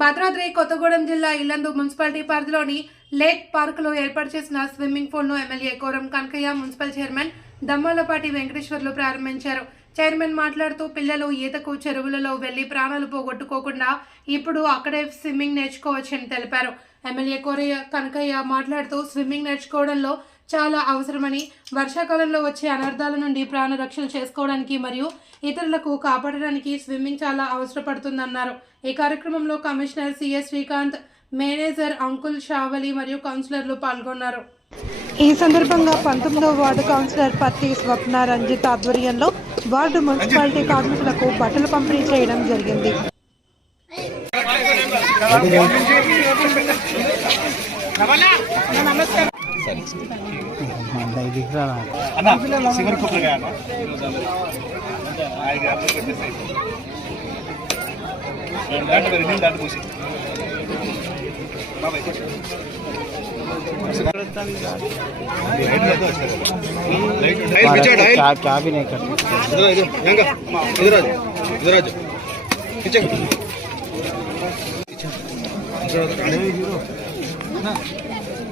భద్రాద్రి కొత్తగూడెం జిల్లా ఇల్లందు మున్సిపాలిటీ పరిధిలోని లేక్ పార్కులో ఏర్పాటు చేసిన swimming పూల్ను MLA Koram Kanakaiah municipal chairman Dammalapati Venkateswarlu ప్రారంభించారు. చైర్మన్ మాట్లాడుతూ పిల్లలు ఈతకు చెరువులలో వెళ్ళి ప్రాణాలు పోగొట్టుకోకుండా ఇప్పుడు అక్కడే స్విమ్మింగ్ నేర్చుకోవచ్చని తెలిపారు. ఎమ్మెల్యే కోరయ్య కనకయ్య మాట్లాడుతూ స్విమ్మింగ్ నేర్చుకోవడంలో చాలా అవసరమని వర్షాకాలంలో వచ్చే అనర్థాల నుండి ప్రాణ రక్షణ చేసుకోవడానికి మరియు ఇతరులకు కాపాడడానికి స్విమ్మింగ్ చాలా అవసరపడుతుందన్నారు. ఈ కార్యక్రమంలో కమిషనర్ సిఎస్ శ్రీకాంత్ మేనేజర్ అంకుల్ షావలి మరియు కౌన్సిలర్లు పాల్గొన్నారు. ఈ సందర్భంగా పంతొమ్మిదవ వార్డు కౌన్సిలర్ పత్తి స్వప్న రంజిత్ ఆధ్వర్యంలో వార్డు మున్సిపాలిటీ కార్మికులకు బట్టలు పంపిణీ చేయడం జరిగింది. అన్న చివరి కుప్పలుగా అన్న ఐదు యాభై పెట్టేసాయి దాంట్లో రెండు దాంట్లో పోసి బాబాయ్ क्या क्या भी नहीं करते మధ్యాహ్నం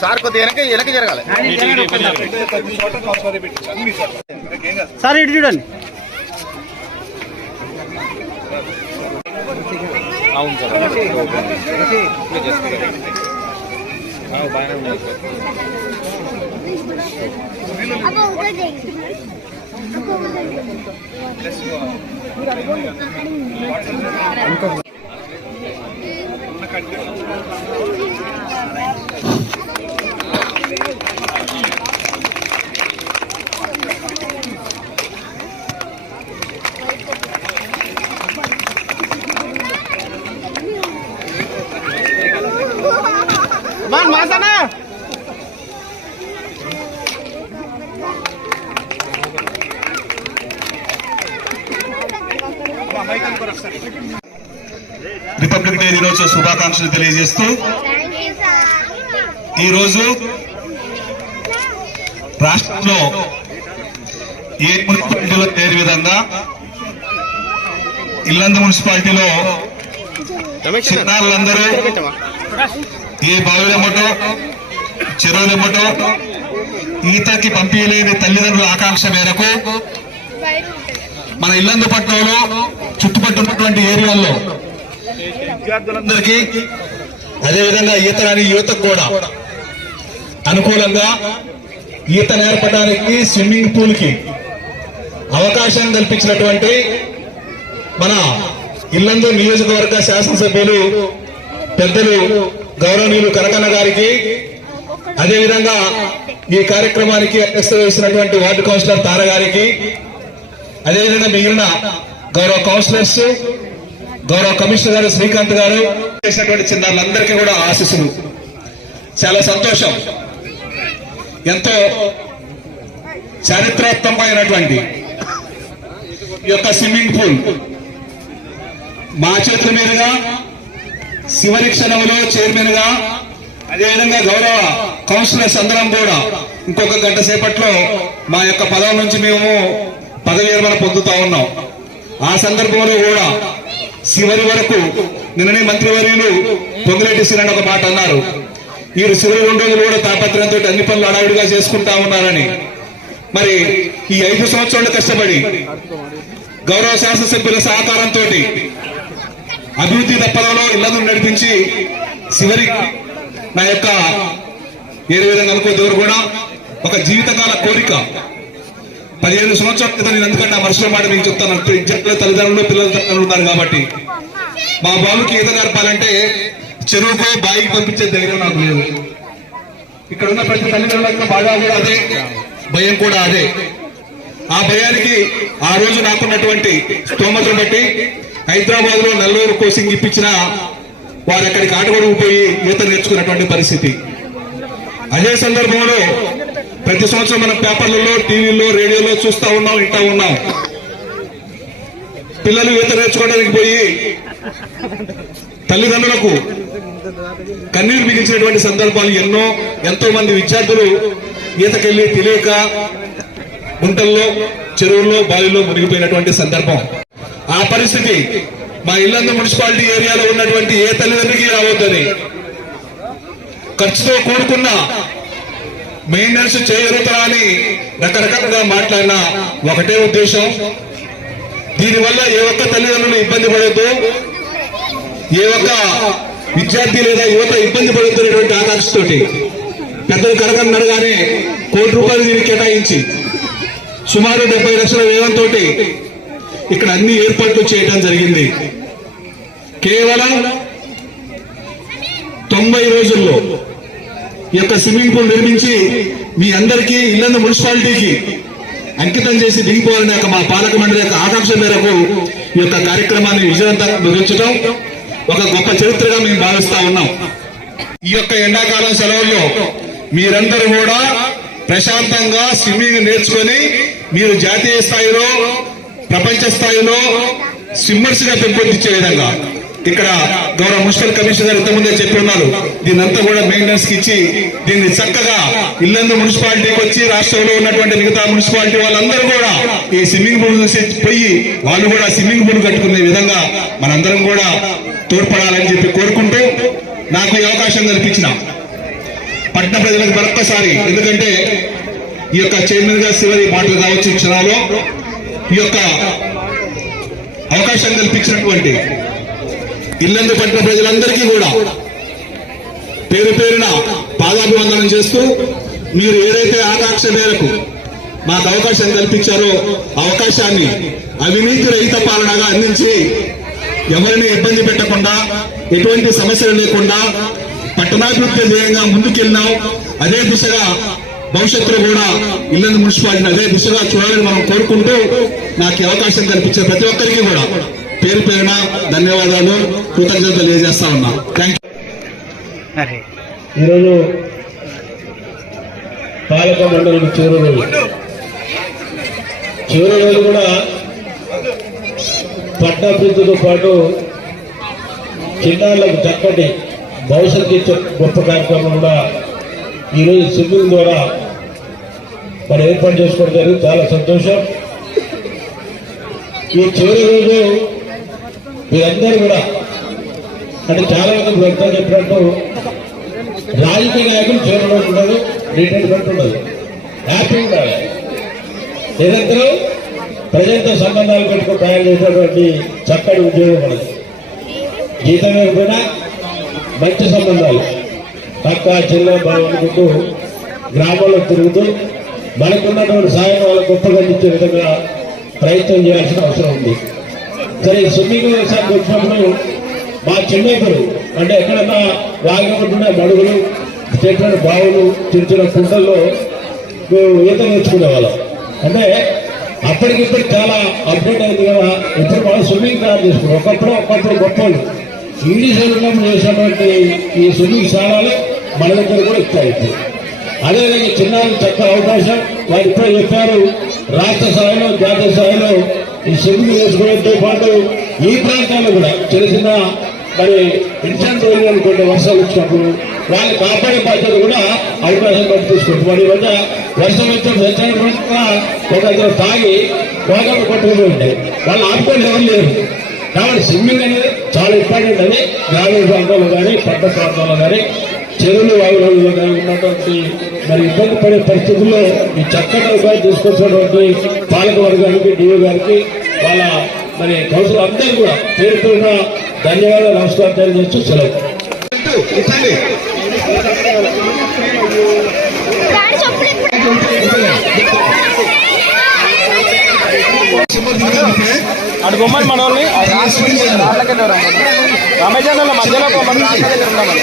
సార్ కొద్దిగా వెనక వెనక జరగాలి. సార్ ఇటు చూడండి. అవును अब उधर देंगे अब उधर देंगे శుభాకాంక్షలు తెలియజేస్తూ ఈరోజు రాష్ట్రంలో ఏ మున్సిపాలిటీలో లేని విధంగా ఇల్లంద మున్సిపాలిటీలో చిన్నారులందరూ ఏ బావిలెమ్మటో చెరువులెమ్మటో ఈతకి పంపించలేని తల్లిదండ్రుల ఆకాంక్ష మేరకు మన ఇల్లందు పట్టణంలో చుట్టుపట్టున్నటువంటి ఏరియాల్లో విద్యార్థులందరికీ అదేవిధంగా ఈత రాని యువతకు కూడా అనుకూలంగా ఈత నేర్పడానికి స్విమ్మింగ్ పూల్కి అవకాశం కల్పించినటువంటి మన ఇల్లందు నియోజకవర్గ శాసనసభ్యులు పెద్దలు గౌరవనీయులు కనకన్న గారికి అదేవిధంగా ఈ కార్యక్రమానికి అధ్యక్షత వహిస్తున్నటువంటి వార్డు కౌన్సిలర్ తార గారికి అదేవిధంగా మిగిలిన గౌరవ కౌన్సిలర్స్ గౌరవ కమిషనర్ గారు శ్రీకాంత్ గారు చేసినటువంటి చిన్నారులందరికీ కూడా ఆశీస్సులు. చాలా సంతోషం. ఎంతో చారిత్రాత్మకమైనటువంటి ఈ యొక్క స్విమ్మింగ్ పూల్. మా చేతుల మీదుగా శివరి క్షణంలో చైర్మన్గా అదేవిధంగా గౌరవ కౌన్సిలర్స్ అందరం కూడా ఇంకొక గంట సేపట్లో మా యొక్క పదవి నుంచి మేము పదవి విరమణ పొందుతా ఉన్నాం. ఆ సందర్భంలో కూడా చివరి వరకు నిన్ననే మంత్రివర్యులు పొంగిరెడ్డి శ్రీరాణ్ ఒక మాట అన్నారు. వీరు చివరి రెండు రోజులు కూడా తాపత్రయంతో అన్ని పనులు అడావిడిగా చేసుకుంటా ఉన్నారని. మరి ఈ ఐదు సంవత్సరాలు కష్టపడి గౌరవ శాసనసభ్యుల సహకారంతో అభివృద్ధి దప్పలలో ఇళ్ళను నడిపించి చివరి నా యొక్క ఏ విధంగా అనుకోదేవారు కూడా ఒక జీవితకాల కోరిక పదిహేను సంవత్సరాల క్రితం నేను ఎందుకంటే ఆ మనుషుల మాట మీకు చెప్తాను. ఇంట్లో తల్లిదండ్రులు పిల్లల తల్లిదండ్రులు ఉన్నారు కాబట్టి. మా బాబుకి ఈత నేర్పాలంటే చెరువుకో బాయికి పంపించే ధైర్యం నాకు లేదు. ఇక్కడ ఉన్న ప్రతి తల్లిదండ్రులకు బాగా కూడా అదే భయం కూడా అదే. ఆ భయానికి ఆ రోజు నాకున్నటువంటి స్తోమతను బట్టి హైదరాబాద్లో నెల్లూరు కోచింగ్ ఇప్పించిన వారు అక్కడికి ఆటగొడుగు పోయి ఈత నేర్చుకున్నటువంటి పరిస్థితి. అదే సందర్భంలో ప్రతి సంవత్సరం మనం పేపర్లలో టీవీలో రేడియోలో చూస్తూ ఉన్నాం ఇంటా ఉన్నాం. పిల్లలు ఈత నేర్చుకోవడానికి పోయి తల్లిదండ్రులకు కన్నీరు బిగించినటువంటి సందర్భాలు ఎన్నో ఎంతో మంది విద్యార్థులు ఈతకెళ్ళి తెలియక గుంటల్లో చెరువుల్లో బావిలో మునిగిపోయినటువంటి సందర్భం. ఆ పరిస్థితి మా ఇల్లందు మున్సిపాలిటీ ఏరియాలో ఉన్నటువంటి ఏ తల్లిదండ్రికి రావద్దని ఖర్చుతో కూడుకున్న మెయింటెనెన్స్ చేయరుతా అని రకరకాలుగా మాట్లాడిన ఒకటే ఉద్దేశం. దీనివల్ల ఏ ఒక్క తల్లిదండ్రులు ఇబ్బంది పడద్దు. ఏ ఒక్క విద్యార్థి లేదా యువత ఇబ్బంది పడుతున్నటువంటి ఆకాంక్షతోటి పెద్దలు కలగన్నారుగానే కోటి రూపాయలు దీనికి కేటాయించి సుమారు డెబ్బై లక్షల వ్యయంతో ఇక్కడ అన్ని ఏర్పాట్లు చేయడం జరిగింది. కేవలం తొంభై రోజుల్లో ఈ యొక్క స్విమ్మింగ్ పూల్ నిర్మించి మీ అందరికీ ఇల్లందు మున్సిపాలిటీకి అంకితం చేసి దిగిపోవాలనే యొక్క మా పాలక మండలి యొక్క ఆకాంక్ష మేరకు ఈ యొక్క కార్యక్రమాన్ని విజయవంతంగా ముగించడం ఒక గొప్ప చరిత్రగా మేము భావిస్తా ఉన్నాం. ఈ యొక్క ఎండాకాలం సెలవుల్లో మీరందరూ కూడా ప్రశాంతంగా స్విమ్మింగ్ నేర్చుకొని మీరు జాతీయ స్థాయిలో ప్రపంచ స్థాయిలో స్విమ్మర్స్గా పెంపొందించే విధంగా ఇక్కడ గౌరవ మున్సిపల్ కమిషనర్ ఇంతకుముందే చెప్పి ఉన్నారు. దీనంతా కూడా మెయింటెనెన్స్కి ఇచ్చి దీన్ని చక్కగా ఇల్లందు మున్సిపాలిటీకి వచ్చి రాష్ట్రంలో ఉన్నటువంటి మిగతా మున్సిపాలిటీ వాళ్ళందరూ కూడా ఈ స్విమ్మింగ్ పూల్ చూసి పోయి వాళ్ళు కూడా స్విమ్మింగ్ పూల్ కట్టుకునే విధంగా మనందరం కూడా తోడ్పడాలని చెప్పి కోరుకుంటూ నాకు ఈ అవకాశం కల్పించిన పట్టణ ప్రజలకు మరొక్కసారి ఎందుకంటే ఈ యొక్క చైర్మన్గా చివరి మాటలు కావచ్చు ఈ ఈ యొక్క అవకాశం కల్పించినటువంటి ఇల్లందు పట్టిన ప్రజలందరికీ కూడా పేరు పేరున పాదాభివందనం చేస్తూ మీరు ఏదైతే ఆకాంక్ష మేరకు మాకు అవకాశం కల్పించారో అవకాశాన్ని అవినీతి రహిత పాలనగా అందించి ఎవరిని ఇబ్బంది పెట్టకుండా ఎటువంటి సమస్యలు లేకుండా పట్టణాభివృద్ధి ధ్యేయంగా ముందుకెళ్ళినాం. అదే దిశగా భవిష్యత్తులో కూడా ఇల్లందు మున్సిపాలిటీని అదే దిశగా చూడాలని మనం కోరుకుంటూ నాకు అవకాశం కల్పించే ప్రతి ఒక్కరికి కూడా పేరు పేరున ధన్యవాదాలు కృతజ్ఞతలు తెలియజేస్తా ఉన్నా. థ్యాంక్ ఈరోజు పాలక మండలి చివరి రోజు చివరి రోజు కూడా పట్టాభివృద్ధితో పాటు చిన్నారులకు చక్కటి భవిష్యత్తు ఇచ్చే గొప్ప కార్యక్రమం కూడా ఈరోజు స్విమ్మింగ్ ద్వారా మరి ఏర్పాటు చేసుకోవడం జరిగింది. చాలా సంతోషం. ఈ చివరి రోజు మీరందరూ కూడా అంటే చాలా మంది వ్యక్తం చెప్పినట్టు రాజకీయ నాయకులు చేరడం ఉండదు రిటైర్మెంట్ ఉండదు హ్యాపీ ఉండాలి. నిరంతరం ప్రజలతో సంబంధాలు పెట్టుకుని తయారు చేసినటువంటి చక్కటి ఉద్యోగం మనది. జీతం లేకపోయినా మంచి సంబంధాలు. పక్క చిన్న బాగా గ్రామంలో తిరుగుతూ మనకున్నటువంటి సాయం వాళ్ళకు గొప్పగా ఇచ్చే విధంగా ప్రయత్నం చేయాల్సిన అవసరం ఉంది. సరే స్విమ్మింగ్ వ్యవసాయానికి వచ్చినప్పుడు మా చిన్నప్పుడు అంటే ఎక్కడన్నా వాగినట్టున్న మడుగులు చెట్ల బావులు చిన్న చిన్న కుంటల్లో ఈత నేర్చుకునే వాళ్ళం అంటే అప్పటికిప్పుడు చాలా అప్డేట్ అయింది కదా. ఇప్పుడు మనం స్విమ్మింగ్ తయారు చేసుకున్నాం ఒకప్పుడు ఒకప్పుడు గొప్పలు ఈడీ ఉన్నప్పుడు చేసినటువంటి ఈ స్విమ్మింగ్ స్థానాలు మన దగ్గర కూడా ఇస్తాయి ఇప్పుడు. అదేవిధంగా చిన్నారులు చక్కని అవకాశం వారు ఇప్పుడే చెప్పారు. రాష్ట్ర స్థాయిలో జాతీయ స్థాయిలో ఈ స్విమ్మింగ్ వేసుకోవడంతో పాటు ఈ ప్రాంతాల్లో కూడా చిన్న చిన్న మరి ఇన్సెంట్ రోజులు అనుకోండి వర్షాలు వచ్చినప్పుడు వాళ్ళని కాపాడే బాధ్యత కూడా అవకాశం బట్టి తీసుకుంటుంది మరి ఈ వర్షం వచ్చిన వెంటనే ఒక దగ్గర తాగి రోగాలు కొట్టుకుని ఉంటాయి వాళ్ళు ఆపుకొని ఎవరు లేరు. కాబట్టి స్విమ్మింగ్ అనేది చాలా ఇంపార్టెంట్ అది. గ్రామీణ ప్రాంతాల్లో కానీ పట్ట ప్రాంతాల్లో కానీ చెరువులు వాగులలో కానీ ఉన్నటువంటి మరి ఇబ్బంది పడే పరిస్థితుల్లో ఈ చక్కటి అవకాశం తీసుకొచ్చినటువంటి పాలక వర్గానికి డిఓ గారికి వాళ్ళ మరి కౌన్సిల్ అందరూ కూడా పేరు పేరున ధన్యవాదాలు నమస్కారం తెలియజేస్తూ సెలవు. అటు బొమ్మని మన వాళ్ళని రమేష్ అన్న మధ్యలో బొమ్మని ఉన్నామని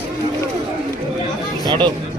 Claro.